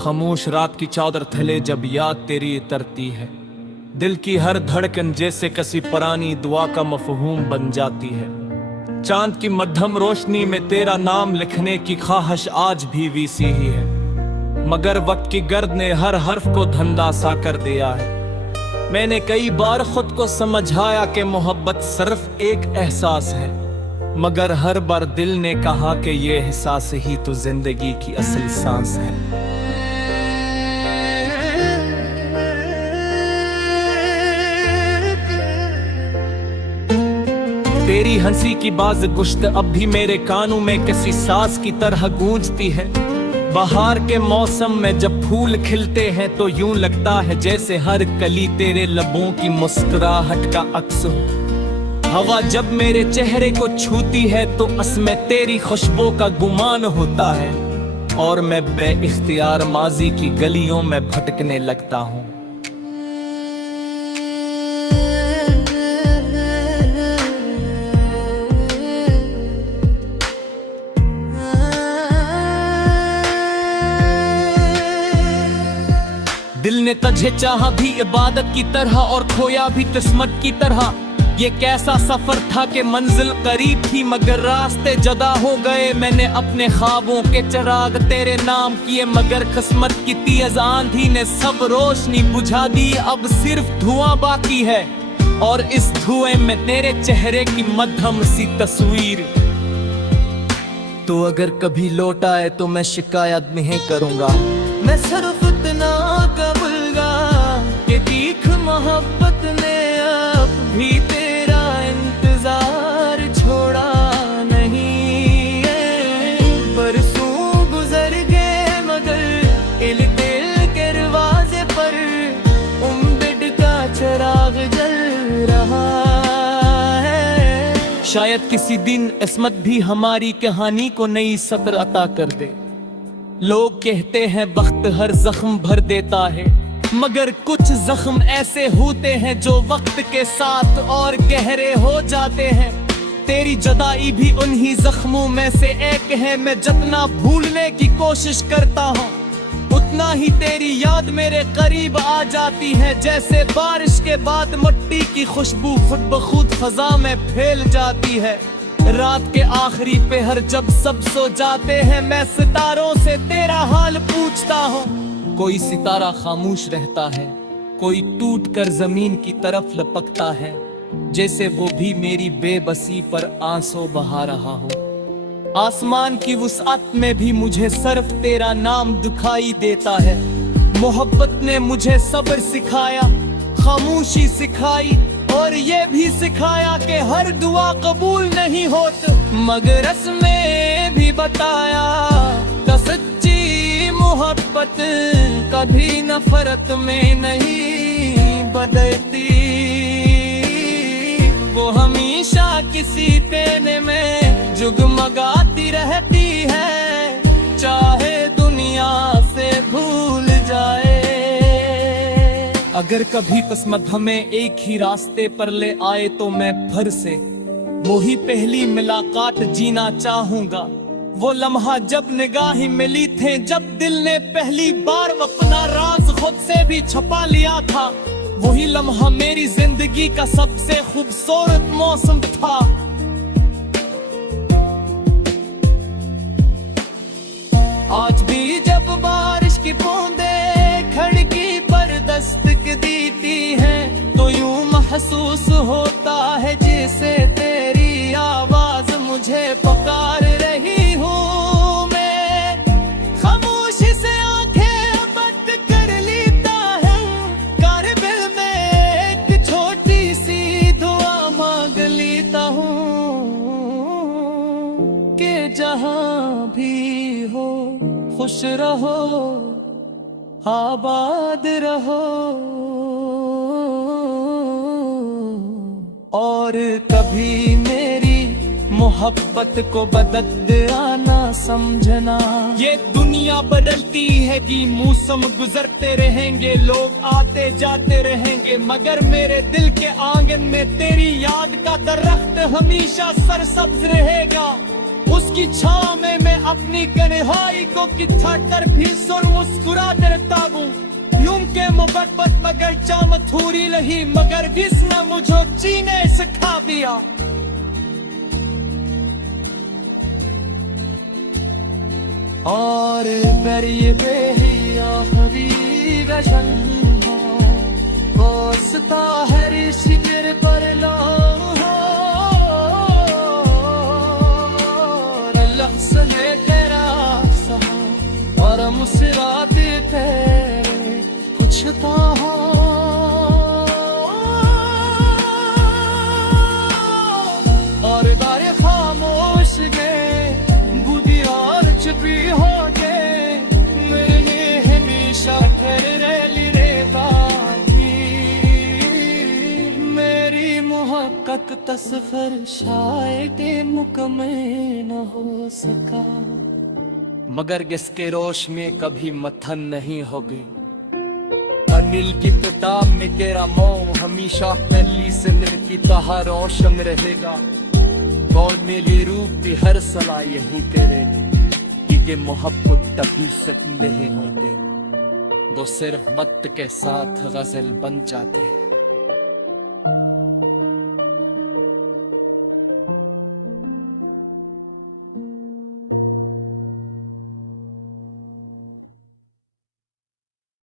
खामोश रात की चादर थले जब याद तेरी उतरती है, दिल की हर धड़कन जैसे किसी पुरानी दुआ का मफहूम बन जाती है। चांद की मध्यम रोशनी में तेरा नाम लिखने की ख्वाहिश आज भी वीसी ही है, मगर वक्त की गर्द ने हर हर्फ को धंधा सा कर दिया है। मैंने कई बार खुद को समझाया कि मोहब्बत सिर्फ एक एहसास है, मगर हर बार दिल ने कहा कि ये एहसास ही तो जिंदगी की असल सांस है। तेरी हंसी की बाज गुश्त अब भी मेरे कानों में किसी साज की तरह गूंजती है। बाहर के मौसम में जब फूल खिलते हैं तो यूं लगता है जैसे हर कली तेरे लबों की मुस्कुराहट का अक्स हो। हवा जब मेरे चेहरे को छूती है तो उसमें तेरी खुशबू का गुमान होता है, और मैं बेइख्तियार माजी की गलियों में भटकने लगता हूँ। दिल ने तुझे चाहा भी इबादत की तरह और खोया भी किस्मत की तरह। ये कैसा सफर था कि मंजिल करीब थी मगर रास्ते जुदा हो गए। मैंने अपने ख्वाबों के चिराग तेरे नाम किए मगर किस्मत की तेज आंधी ने सब रोशनी बुझा दी। अब सिर्फ धुआं बाकी है और इस धुएं में तेरे चेहरे की मध्यम सी तस्वीर। तो अगर कभी लौट आए तो मैं शिकायत नहीं करूंगा, मैं सिर्फ इतना कबूलगा कि तीख मोहब्बत ने अब भी तेरा इंतजार छोड़ा नहीं है। बरसों गुजर गए मगर इल दिल के दरवाजे पर उम्मीद का चिराग जल रहा है। शायद किसी दिन किस्मत भी हमारी कहानी को नई सत्र अता कर दे। लोग कहते हैं वक्त हर जख्म भर देता है, मगर कुछ जख्म ऐसे होते हैं जो वक्त के साथ और गहरे हो जाते हैं। तेरी जुदाई भी उन्हीं जख्मों में से एक है। मैं जितना भूलने की कोशिश करता हूँ उतना ही तेरी याद मेरे करीब आ जाती है। जैसे बारिश के बाद मिट्टी की खुशबू खुद ब खुद फजा में फैल जाती है। रात के आखिरी पहर जब सब सो जाते हैं मैं सितारों से तेरा हाल पूछता हूँ। कोई सितारा खामोश रहता है, कोई टूट कर जमीन की तरफ लपकता है, जैसे वो भी मेरी बेबसी पर आंसू बहा रहा हो। आसमान की वुसअत में भी मुझे सिर्फ तेरा नाम दिखाई देता है। मोहब्बत ने मुझे सब्र सिखाया, खामोशी सिखाई और ये भी सिखाया कि हर दुआ कबूल नहीं होती, मगर इसमें भी बताया कि सच्ची मोहब्बत कभी नफरत में नहीं बदलती। वो हमेशा किसी तेने में जुगमगाती रहती है, चाहे दुनिया से भूल जाए। अगर कभी किस्मत हमें एक ही रास्ते पर ले आए तो मैं फिर से वही पहली मुलाकात जीना चाहूंगा। वो लम्हा जब निगाहें मिली थे, जब दिल ने पहली बार अपना राज खुद से भी छुपा लिया था। वही लम्हा मेरी जिंदगी का सबसे खूबसूरत मौसम था। आज भी जब बारिश की बूंदे खिड़की पर दस्तक देती है तो यूं महसूस होता है जैसे तेरी आवाज मुझे पुकार रही हूँ। मैं खामोशी से आंखें बंद कर लेता है, कारबिल में एक छोटी सी दुआ मांग लेता हूँ कि जहाँ भी हो खुश रहो, आबाद रहो और कभी मेरी मोहब्बत को बदल आना समझना। ये दुनिया बदलती है कि मौसम गुजरते रहेंगे, लोग आते जाते रहेंगे, मगर मेरे दिल के आंगन में तेरी याद का दरख्त हमेशा सरसब्ज रहेगा। उसकी छाव में मैं अपनी तन्हाई को कितना कर भी सुर मुस्कुराते रहता हूँ। यूं के मोहब्बत मगर जाम थोड़ी नहीं, मगर जिसने मुझे जीने सिखा दिया। और मेरी बेहिया हरी वजन कोसता है ऋषिकर पर लो, लफ्ज़ है तेरा सहा और मुस्कुराते तेरे कुछ तो हो। और गारे खामोश गए बुद्धि और चुपी हो गए, मैंने हमेशा तेरे लिए बाकी। मेरी मोहब्बत तस्वर शायद मुकम्मल न हो सका, मगर जिसके रोश में कभी मथन नहीं होगी। अनिल की किताब में तेरा मोह हमेशा पहली से की तरह रोशन रहेगा। और मेरी रूप की हर सलाह यही तेरे कि मोहब्बत तभी सपने होते वो सिर्फ वक्त के साथ गजल बन जाते।